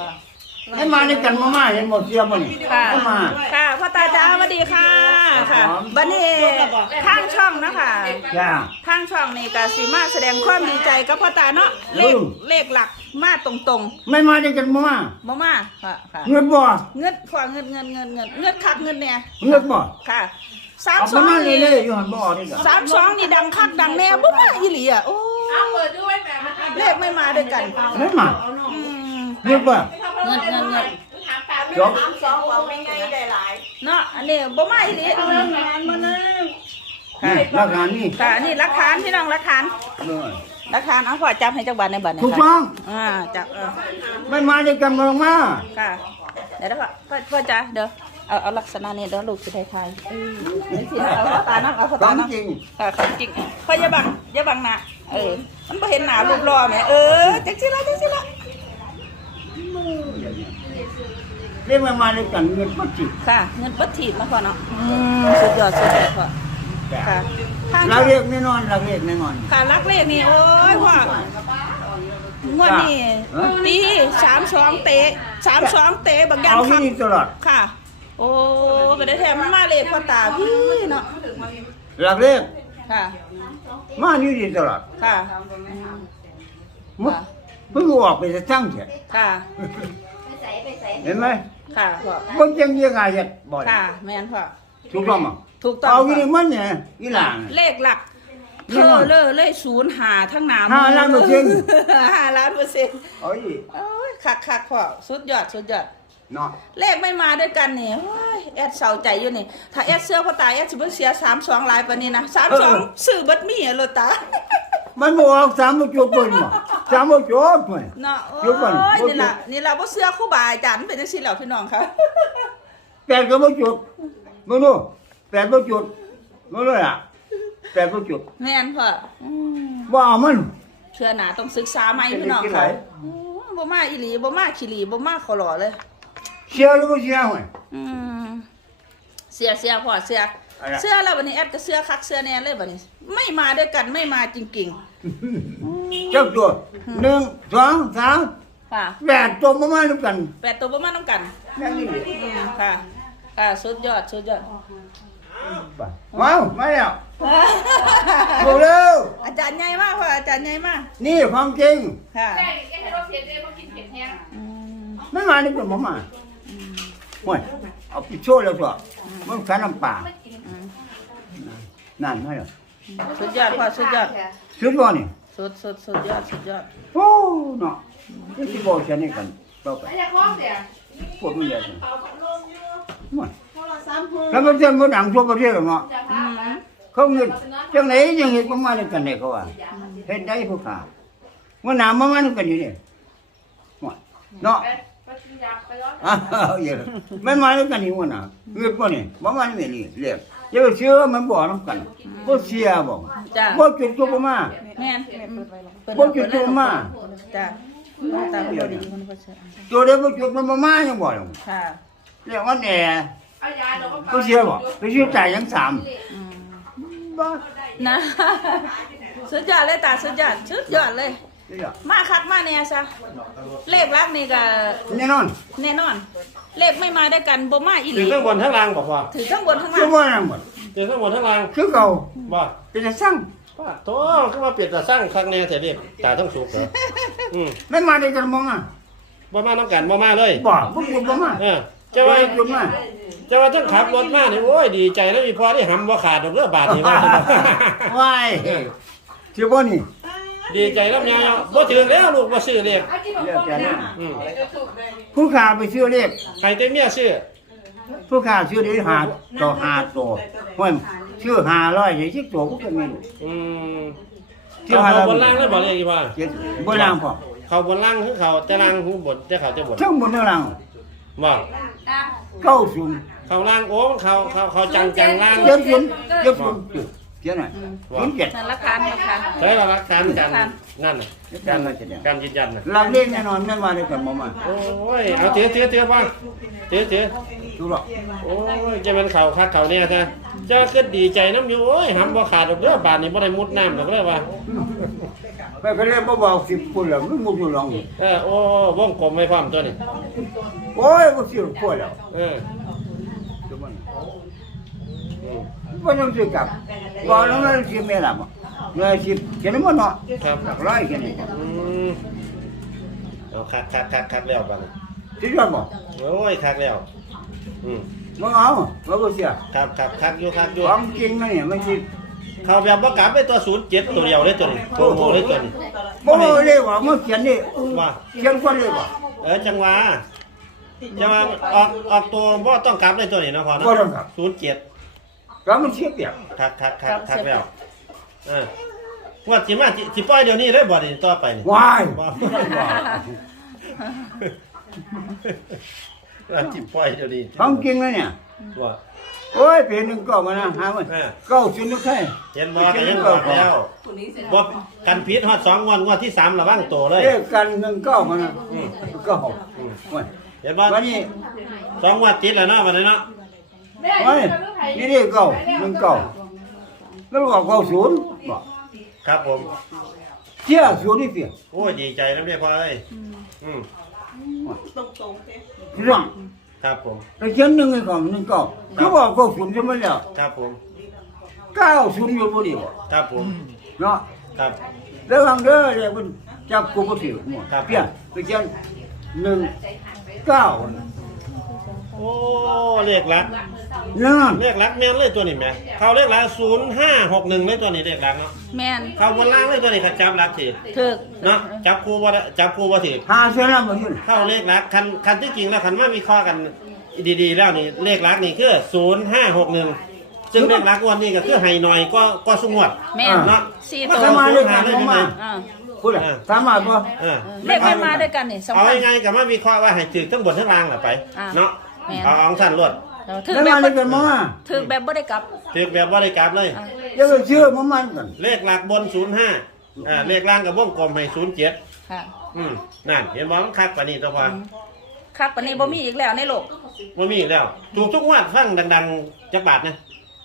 บ่ให้มาในกันมามาเห็นหมดเสียบ่นี่ค่ะให้มา ค่ะพ่อตาจ้าสวัสดีค่ะ ค่ะวันนี้ทางช่องนะคะจ้า ทางช่องนี่ก็สิมาแสดงความดีใจกับพ่อตาเนาะ เลข อืม เลขหลักมาตรงไม่มาในกันมามาๆบ่มาค่ะค่ะ เงินบ่ เงินพอเงินเงินเงินเงินเงินคักเงินเนี่ยเงินบ่ ค่ะสามเอาสไปองมาเลนี่ยๆอยู่หันบ่อนี่ก็สามสองนี่ดังคักดังแน่บ่มาอีหลีอะโอ้ เอาเปิดด้วยแม่มันเลขไม่มาด้วยกัน ไม่มาอืม เงินบ่เงินเงินเงินถามตามจบถามสองว่าไม่ไงได้หลายเนาะอันนี้บ่มาอีหลีอืมนี่ราคานี่ค่ะอันนี่หลักฐานพี่น้องหลักฐานเออหลักฐานเอาขอจับให้จักบาทในบัตรนะถูกคะต้องอ่าจับเออไม่มาในกันมาลงมาค่ะเดี๋ยวนะคะพ่อพ่อจ๋าเดี๋ยวเอาเอาลักษณะนี้เดี๋ยวลูกจะได้ทายเออเดี๋ยวสิเอาพ่อตาน้องเอาพ่อต้ตาองน้องจริงค่ะของจริงอะพ่ออย่าบังอย่าบังหน้าเออมันบ่เห็นหน้ารูปรอแหมเออจังสิละจังสิละ เรียกมามาในกันเงินบ่จิค่ะ เงินบัดถีบมาพ่อเนาะอืมสุดยอดสุดยอดพ่อค่ะทางเราเรียกแน่นอนเราเรียกแน่นอนค่ะรักเลขนี่โอ้ยพ่องวดนี้เอ้อตีสามสองเตะสามสองเตะบางอย่างเอาคที่นี่ตลอดค่ะ โอ้ก็ได้แถมมาเลขพ่อตาพี่เนาะเราเรียกค่ะ มานี่ดีตลอดค่ะมึง เพิ่งออกไปจะตั้งเถอะค่ะเห็นไหมค่ะพ่อบ่จังยังไงจะบ่ได้ค่ะแม่นพ่อถูกต้องมั้ยถูกต้องเอาพ่ที่อนี่มันเนี่ยอีหลาน เลขหลักเธแน่นออนเลอเลยศูนย์หาทั้งหนาห้าล้านเปอร์เซ็นต์ห้าล้านเปอร์เซ็นต์เอ้ยโอ้ยคักคักพ่อสุดยอดสุดยอดเนาะเลขไม่มาด้วยกันนี่โอ้ยแอดเศร้าใจอยู่นี่ ถ้าแอดเสื้อพ่อตาแอดสิบ่เสียสามสองลายปานนี้นะสามสองซื้อเบัดมีอะเลยตา มันบ่ออกสามบ่จบเพิ่นบ่สามบ่จบเพิ่น เนาะโอ้เดี๋ยวก่อนยนี่ล่ะนี่ล่ะบ่เสื้อครูบาอาจารย์เป็นจังซี่แหล้วพี่น้องค่ะ แปดก็บ่จบมึงดูแปดบ่จบมึงเลยอะแปดบ่จบแม่นพ่ออืมบ่เอามันเชื่อหนาต้องศึกษาใหม่พี่น้องเป็นเด็กที่ค่ะไหนอืมบ่มาอีหลีบ่มาขี้หลีบ่มาขอหล่อเลย เสียหรือบ่เสียเว้ยอืมเสียเสียพ่อเสียอะไรเสื้อแล้ววันนี้แอดก็เสื้อคักเสื้อแน่เลยวันนี้ ไม่มาด้วยกันไม่มาจริง เจ้าตัวหนึ่งสองสามๆค่ะแปดตัวบ่มาด้วยกันแปดตัวบ่มาน้ำกันแค่นี้อืมค่ะ ค่ะสุดยอดสุดยอด ว้าวมาแล้วดูเร็วอาจารย์ใหญ่มากพ่ออาจารย์ใหญ่มากนี่ความจริงค่ะแม่แกให้เราเสียใจเพราะกินเผ็ดแห้งอืมไม่มานี่ก็บ่มาโอ้ยเอาไปโชว์แล้วตัวมันแค่น้ำปลาอืมนั่นไม่หรอ สุดยอดพ่อสุดยอด สุดบ่นี่สุดสุดสุดยอดสุดยอดโอ้เนาะนี่สิบอกฉันนี่กันต่อไปไม่อยากร้องเสียปวดมันใหญ่จังมันแล้วมันจะมันดังทั่วประเทศหรอเนาะอยากอืพามเขาเงินจังไหนยังเห็นประมาณนี้กันเนี่ยเขาว่าเฮ็ดได้ผู้ขาว่าหนามามันกันอยู่นี่ว่าเนาะไปไปอยากไปร้องอ้าวเยอะไม่มาด้วยกันนี่ว่าน่ะเงินบ่นี่บ่มานี่นี่เรียก เดี๋ยวเชื่อมันบ่นำกันบ่เสียบ่จ้าบ่จุดตัวบ่มาแม่นบ่จุดตัวมาจ้าตาพอดีคนพ่อเชื่อตัวเดียวบ่จุดมันบ่มายังบ่ลงค่ะเรียกว่าแหน่เอายาเราก็บ่เสียบ่ไปเชื่อจ่ายยังสามอืมบ่นะสุดยอดเลยตาสุดยอดสุดยอดเลยเดี๋ยวมาคักมาเนี่ยซะเลขรักนี่ก็แน่นอน แน่นอน เลขไม่มาด้วยกันบ่มาอีหถืลีอข้างบนทั้งล่างบอกว่าถือทั้งบนทั้งคือล่างบ่นำหมดถือข้างบนทั้งล่างคือเก่าบ่เป็นจะสั่งป้าโตขึ้นมาเปลี่ยนแต่สร้างครั้งแน่แต่เด็กตายทั้งสุกเหรออืมไม่มาด้วยกันบ่มาบ่มาน้ำกันบ่มาเลยบ่บ่จุดบ่มาเออเจ้าบ่ว่าให้จุดมาเจ้าว่าทั้งขับรถมานี่โอ้ยดีใจแล้วมีพอได้หำบ่ขาดดอกเรือบาทนี่ว่าว้ายสิบ่นี่ ดีใจแล้วเนี่ยบ่ถือแล้วลูกบ่ซื้อเลขเอากินของพ่อเนี่ยอืมผู้ขาไปซื้อเลขให้แต่เมียซื้อผู้ขาซื้อได้หาต่อหาตัวห้วยชื่อหาร้อยยี่สิบตัวก็เป็นเงินอืมชื่อเขาหาร้อยบนล่างแล้วบ่เลยอีว่าเจ็ดบนล่างพอเขาบนล่างคือเขาแต่ล่างคือบนแต่เขาจะบนทั้งบนทั้งล่างบ่เก้าศูนย์เขาล่างโอ้เขาเขาเขาจังจังล่างเจ็ดศูนย์เจ็ดศูนย์ จุดเจ็ดหน่อยศูนย์เจ็ดนั่นราคาราคาใช้หลักฐานกันนั่นน่ะการมาจะเนี่ยการยืนยันน่ะหลักเล่นแน่นอนไม่มาด้วยกันบ่มาโอ้ยเอาเถือเถือเถือบ้างเถือเถือดูหรอกโอ้ยจะเป็นเข่าคักเข่าเนี่ยท่ะเจ้าก็ดีใจน้ำอยู่โอ้ยหำบ่ขาดดอกเด้อบาทนี่บ่ได้มุดน้ำดอกเลยว่าบไปก็เลยบ่บอกสิบปุ่นแล้วมันมุดอยู่หลองนี่เออโอ้วงกลมไม่พร้อมตัวนี้โอ้ยบ่สิปวดแล้วเออเดี๋ยวมันอืมบ่ต้องสิกลับ บ่แล้วมันสิแม่ล่ะบ่เงยสิเห็นบ่เนาะครับหลักร้อยแค่นี้อืมเอาคักคักคักคักแล้วบัดนี้สิยอดบ่โอ้ยคักแล้ว อืมบ่เอาบ่บ่เสียครับครับคักอยู่คักอยู่ของจริงนะเนี่ยมันสิเข้าแบบบ่กลับไปตัวศูนย์เจ็ดตัวเดียวเลยตัวนี้ตัวโมเลยตัวนี้บ่เลยว่ามันเขียนนี่ว่าเขียนก่อนเลยว่าเออจังหวะจังหวะออกออกตัวบ่ต้องกลับเลยตัวนี้นะพอนะบ่ต้องครับศูนย์เจ็ด ก็มันเสียเปรียบคักคักคักคักแล้วเออว่าสิมาสิสิปล่อยเดี๋ยวนี้เลยบ่นี่ต่อไปนี่วายบ่ว่าสิปล่อยเดี๋ยวนี้ของจริงนะเนี่ย ว่า โอ้ยเป็นหนึงก็มานะหามันเออ เก้าสิบนึกให้เห็นบ่ก็ยังบอกแล้วบ่กันผิดฮอดสองงวดงวดที่สามระวังตัวเลย เรียกกันหนึ่งเก้ามานะเก้าอืมโอ้ยเห็นบ่วันนี้สองงวดติดแล้วเนาะบัดนี้เนาะ แม่โอ้ยนี่เรียกเก้าหนึ่งเก้าแล้วบอกเก้าศูนย์บอกครับผม เชี่ยศูนย์นี่เสียโอ้ยดีใจนำเด้อพ่อเอ้ยอืมที่ร่องครับผมแต่เขียนหนึ่งไอ้ของหนึ่งเก้าเขาบอกเก้าศูนย์ใช่ไหมแล้วครับผมเก้าศูนย์อยู่พอดีบ่ครับผมเนาะครับแล้วทางเด้อเรียกมันจับกูบ่ถือหมดครับเพี้ยไปเขียนหนึ่งเก้า โอ้เลขหลักนั่นเลขหลักแม่นเลยตัวนี้แม่เข้าเลขหลัก0561เลยตัวนี้เลขหลักเนาะแมนเข้าบนล่างเลยตัวนี้คันจับหลักสิถึกเนาะจับคู่บ่ได้จับคู่บ่ถือหาเสียแล้วบ่อยู่เข้าเลขหลักคันคันที่จริงแล้วคันว่าวิเคราะห์กันดีๆ แล้วนี่เลขหลักนี่คือ0561ซึ่งเลขหลักงวันนี้ก็คือให้หน่อยก็ก็สุงวดแมนเนาะสี่มาตัวทำมาเลยหากันเลยผมมาอ่าพูดอะสามารถบ่เออเลขมันมาด้วยกันนี่สำเอาคัญยังไงกับมาวิเคราะห์ว่าให้ถือทั้งบนทั้งล่างล่ะไปอ่าเนาะ แม่น เอาเอาสั้นรวดถึกแล้วแบมาบเลยกันมาถึกแบบบ่ได้กลับ ถือแบบบ่ได้กลับเลยอ่าอย่าไปเชื่อมันมันกันเลขหลักบน 05อ่าเลขล่างกับวงกลมให้07ค่ะอืมนั่นเห็นบ่มันคักปานนี้ตัวพอคักปานนี้บ่มีอีกแล้วในโลกบ่มีอีกแล้ว ถูกทุกงวดฟังดังๆจักบาทนะ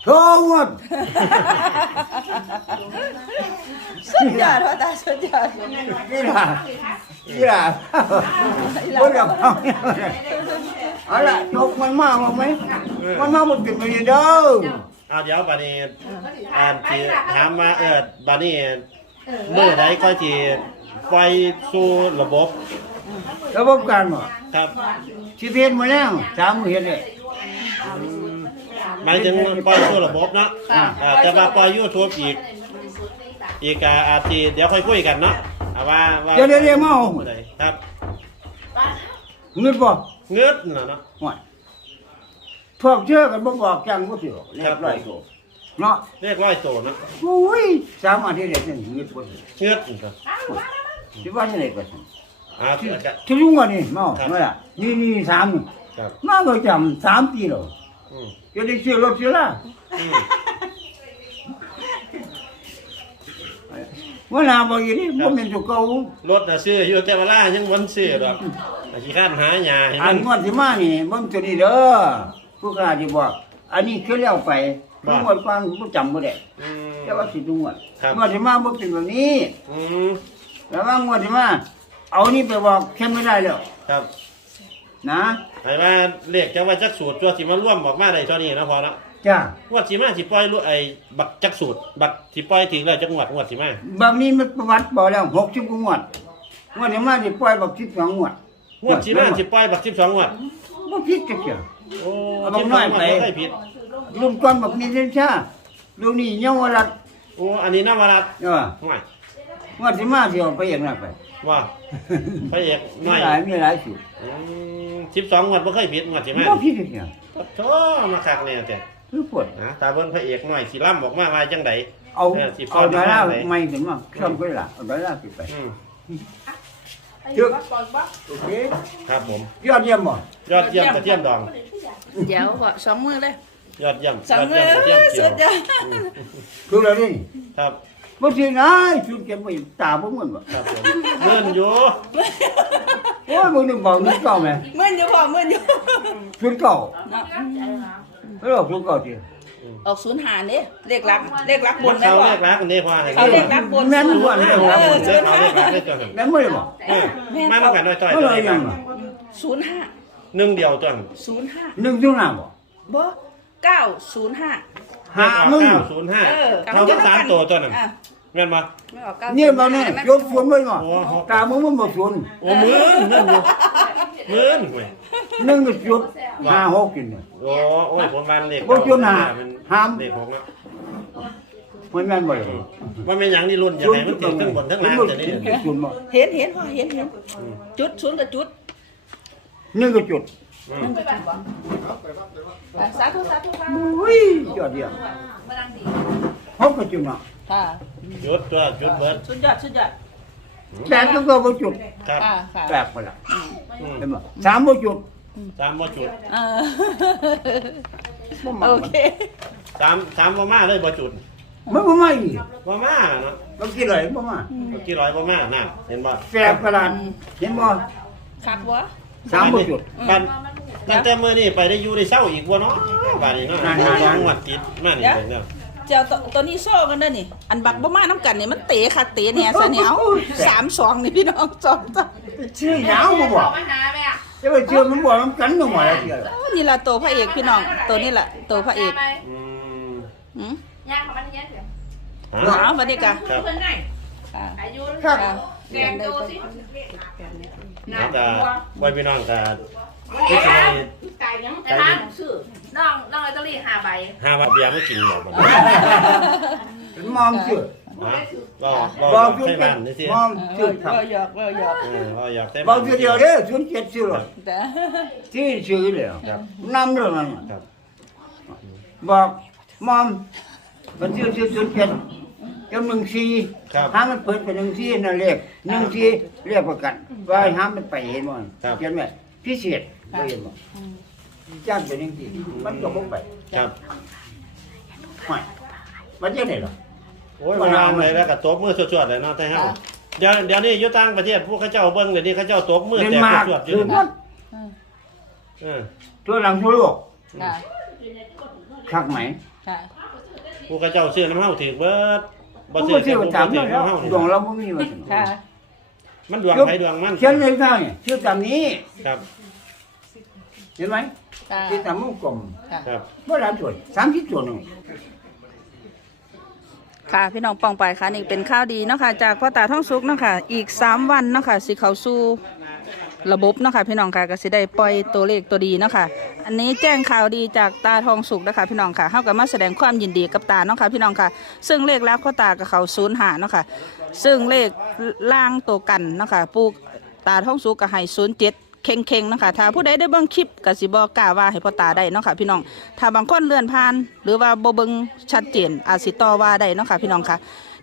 โทหมดสุดยอดว่าตาสุดยอดนี่ล่ะนี่ล่ะบ่ได้เอาเอาล่ะตกมันมาบ่ไหมมันมาบ่ติดไปเด้อเอาเดี๋ยวบัดนี้อ่านสิถามว่าเออบัดนี้มื้อใดก็สิปล่อยสู่ระบบ ระบบการบ่ครับสิเฮ็ดมาแล้วสามมื้อเฮ็ดเลยหมายถึงปล่อยสู่ระบบเนาะค่ะอ่าแต่ว่าปล่อย YouTube อีก อีกอ่าอาทิเดี๋ยวค่อยคุยกันเนาะเอาว่าว่าเดี๋ยวเดี๋ยวเดี๋ยวมาเอามื้อใดครับเงินบ่ เงืดน่ะเนาะ ห่วยพวกเชื่อกันบ่บอกจังบ่สิเรียบร้อยโตเนาะเรียกร้อยโตเนาะโอ้ยสามารถที่ได้เงินเงินบ่สิเงืดนี่ครับสิว่าจังได๋ก็สิอ่าคือจะที่ลุงว่านี่เนาะนั่นล่ะนี่นี่สามนี่ครับมาก็จำสามปีแล้วอืมจะได้ซื้อรถซื้อละอืมว่านาบ่อยู่นี่บ่แม่นตัวเก่ารถน่ะซื้ออยู่แต่เวลายังบ่ซื้อดอก อาสิคร้านหาหญ้าให้อัมันน งวดที่มานี่บ่ตัวนี้เด้อผู้กล้าที่บอก อันนี้คือแล้วไปคืองวดก่อนบ่จำบ่ได้อืม แต่ว่าสิดูงวดครับ งวดที่มาบ่เป็นแบบนี้ อืมแล้วว่างวดที่มาเอานี่ไปบอกแค่ไม่ได้แล้วครับนะให้ว่าเลขจักว่าจักสูตรตัวสิมาร่วมออกมาได้เท่านี้นะพอเนาะจ้างวดสิมาสิปล่อยรู้ไอ้บักจักสูตร บักสิปล่อยถึงแล้วจักงวดงวดสิมาแบบนี้มันประวัติบอกแล้ว60กว่างวดงวดที่มาสิปล่อยบัก12งวด งวดสิมาสิปล่อยบัก12งวดบ่ผิดจักเที่ยโอ้เอาบักน้อยไป บ่เคยผิดรุ่นก่อนบักมีเส้นชารุ่นนี้เยาวรัตน์โอ้อันนี้นวรัตน์เออห่วยงวดที่มาสิเอาไปอย่างนั้นไป ว่าพระเอกมีน้อยหลายมีหลายสูตรอืม12งวดบ่เคยผิดงวดสิมาบ่ผิดจักเที่ยโธ่มาคักแน่แต่คือปวดนะตาเบิ่งพระเอกน้อยสิล่ำออกมาว่าจังได เอาแม่สิฟ้เอาอนดารามาไหนใหม่ขึ้นมาซ่อมไปล่ะเอาดาราขึ้นไป อืม เชื่อปล่อยบ้าโอเคครับผม ยอดเยี่ยมบ่ยอดเยี่ยมกระเทียมดอง เดี๋ยวก็สองมือเลยยอดเยี่ยมสองมืยออดเยี่ยมกระเทียมสุดยเจียอวดคือแล้วนี่ครับบ่สินะชุดเก็บไว้ตาบ่เหมือนบ่ครับผมเงินอยู่โอ้ยมึงนึกบอกนึกเก่าแม่มื่นอยู่พ่อมื่นอยู่ชุดเก่าเนาะเออชุดเก่าสิค ออกศูนย์หาเนี่ยเลขลักเลขลักบบนนได้เขาบ่เลขรักกันนี่พอให้เขาเลขลักบนแม่นบ่เลขลักเออเลศูขนย์เขาห้าเลขรักได้ตัวหนึ่งแม่นบ่ได้บอกเออมาต้องกันจ่อยเท่าๆตัวไหร่นี้ยังล่ะศูนย์ห้าหนึ่งเดียวตัวหนึ่งศูนย์ห้าหนึ่งจุดห้าบ่บ่เก้าศูนย์ห้าหามึงเก้าศูนย์ห้าเออเขาก็สามตัวตัวหนึ่งอะแม่นปะไม่ออกเก้าเนี่ยบ่เนี่ยยกฝนไว้บ่โอ้โหตามึงมันบ่ฝนโอ้หมื่นหมื่นอยู่หมื่นเว้ย หนึ่งก็จุดห้าหกกินเนี่ยโอ้โอ้ยผมวันเลขบ่จุดห้าเป็นห้ามเลขหกเนาะมันแม่นบ่ได้ว่าไม่นหยังนี่รุ่นอย่างไรมันติดทั้งบนทั้งล่างจะนี่จุดบ่เห็นเห็นพ่อเห็นเห็นจุดศูนย์กับจุดหนึ่งก็จุดอืมอะสาธุสาธุค่ะอุ้ยยอดเยี่ยมมาดังดีหกก็จุดเนาะค่ะจุดตัวจุดเบิร์ดสุดยอดสุดยอดแปดก็ก็บ่จุดครับค่ะค่ะแปดไปละอืมเห็นบ่สามบ่จุด สามบ่จุดเออบ่มาโอเคสามสามบ่มาเลยบ่จุดมันบ่มาอีกบ่มาเนาะบางทีเลยบ่มากี่ร้อยบ่มาน่ะเห็นบ่แปดประหลาดเห็นบ่คักวะสามบ่จุดบันตั้งแต่มื้อนี้ไปได้อยู่ได้เศร้าอีกบ่เนาะบาดนี้เนาะนั่นๆๆสองงวดติดมานี่เด้อเจ้าตัวตัวนี้โซ่กันเด้อนี่ อันบักบ่มาน้ำกันนี่มันเตะคักเตะแหน่ซะเหนียวสามสองนี่พี่น้องสองจ้ะชื่อยาวบ่บ่มาหาแม่ จะไปเชื่อมันบ่มันกันตรงไหนล่ะเชื่อโอ้นี่ล่ะตัวพระเอกพี่น้องตัวนี้ล่ะตัวพระเอกอืมหืมย่างของมันเนี้ยเถอะฮะเอาบัดนี้กะครับเพื่อนไหนค่ะอายุค่ะแดงโตสิแล้วก็ไว้พี่น้องก็นี่สิตายยังนะคะชื่อน้องน้องลอตเตอรี่ห้าใบหาว่าเบียร์ไม่กินหรอกมันมองเชื่อ ฮะก็ก็บ่บอกจุดให้บ้านนี่สิมองเอเชื่ออครับเออหยอกเออหยอกเออว่าอยากได้บ่เดียวเด้อศูนย์เจ็ดชื่อหรอกแต่ที่ชื่อเลยนำเรื่องนั้นครับบอกมอมมันชื่อชื่อศูนย์เจ็ดจำหนึ่งสี่ครับห้ามมันเปิดเป็นหนึ่งสี่นั่นเลขหนึ่งสี่เรียกประกันว่าห้ามมันไปเห็นมั้งครับเขียนไหมพิเศษไม่เห็นมั้งจ้างเป็นหนึ่งสี่มันก็บ่ไปครับไม่มันจะไหนหรอ โอ้ยวางเลยแล้วก็ตบมือสวดๆเลยเนาะแต่เฮาเดี๋ยวเดี๋ยวนี้อยู่ต่างประเทศพวกเขาเจ้าเบิ่งเดี๋ยวนี้เขาเจ้าตบมือเดนแต่มาร์กสวดๆอยู่คือนี่มันเออตัวหลังทั่วโลกค่ะคักไหมค่ะพวกเขาเจ้าซื้อน้ำเฮาถือเบิดบ่ผมซื้อก็ชื่อประแต่จำถืแล้วน้ำเฮานี่ดวงเราไม่มีมันค่ะมันดวงไผดวงมันเขียนเลยข้างเนี่ยชื่อตามนี้ครับเห็นไหมค่ะชื่อตามมุกกลมค่ะครับเมื่อไรส่วนสามสิบส่วนหนึ่ง ค่ะพี่น้องปองไปค่ะนี่เป็นข้าวดีเนาะค่ะจากพ่อตาท่องสุกเนาะค่ะอีก 3 วันเนาะค่ะสิเขาสู่ระบบเนาะค่ะพี่น้องค่ะก็สิได้ปล่อยตัวเลขตัวดีเนาะค่ะอันนี้แจ้งข่าวดีจากตาทองสุกนะคะพี่น้องค่ะเฮาก็มาแสดงความยินดีกับตาเนาะค่ะพี่น้องค่ะ ซึ่งเลขแล้วพ่อตากับเขาศูนย์หาเนาะค่ะซึ่งเลขล่างตัวกันเนาะค่ะปูตาท่องสุกก็ให้ศูนย์เจ็ด เข่งเข่งๆนะคะถ้าผู้ใดได้เบิ่งคลิปกสิบอกกล้าว่าให้พ่อตาได้เนาะค่ะพี่น้องถ้าบางคนเลื่อนผ่าน หรือว่าบ่เบิ่งชัดเจนอาจสิต่อว่าได้เนาะค่ะพี่น้องค่ะ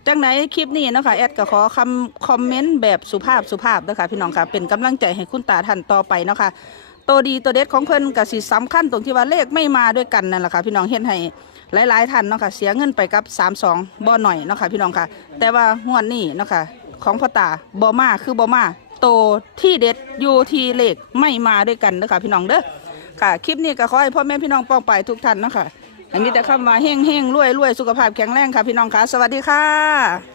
จังไหนคลิปนี้นะคะแอดก็ขอคำคอมเมนต์แบบสุภาพสุภาพนะคะพี่น้องค่ะเป็นกำลังใจให้คุณตาท่านต่อไปนะคะตัวดีตัวเด็ดของเพิ่นก็สิสำคัญตรงที่ว่าเลขไม่มาด้วยกันนั่นแหละค่ะพี่น้องเห็นให้หลายๆท่านเนาะค่ะเสียเงินไปกับ 32บ่หน่อยเนาะค่ะพี่น้องค่ะ แต่ว่างวดนี้เนาะค่ะของพ่อตาบ่มาคือบ่มา โตที่เด็ดอยู่ที่เลขไม่มาด้วยกันนะคะพี่น้องเด้อค่ะ คลิปนี้ก็ขอให้พ่อแม่พี่น้องป้องไปทุกท่านนะค่ะอันนี้แต่คำว่าเฮงเฮงรวยรวยสุขภาพแข็งแรงค่ะพี่น้องค่ะ สวัสดีค่ะ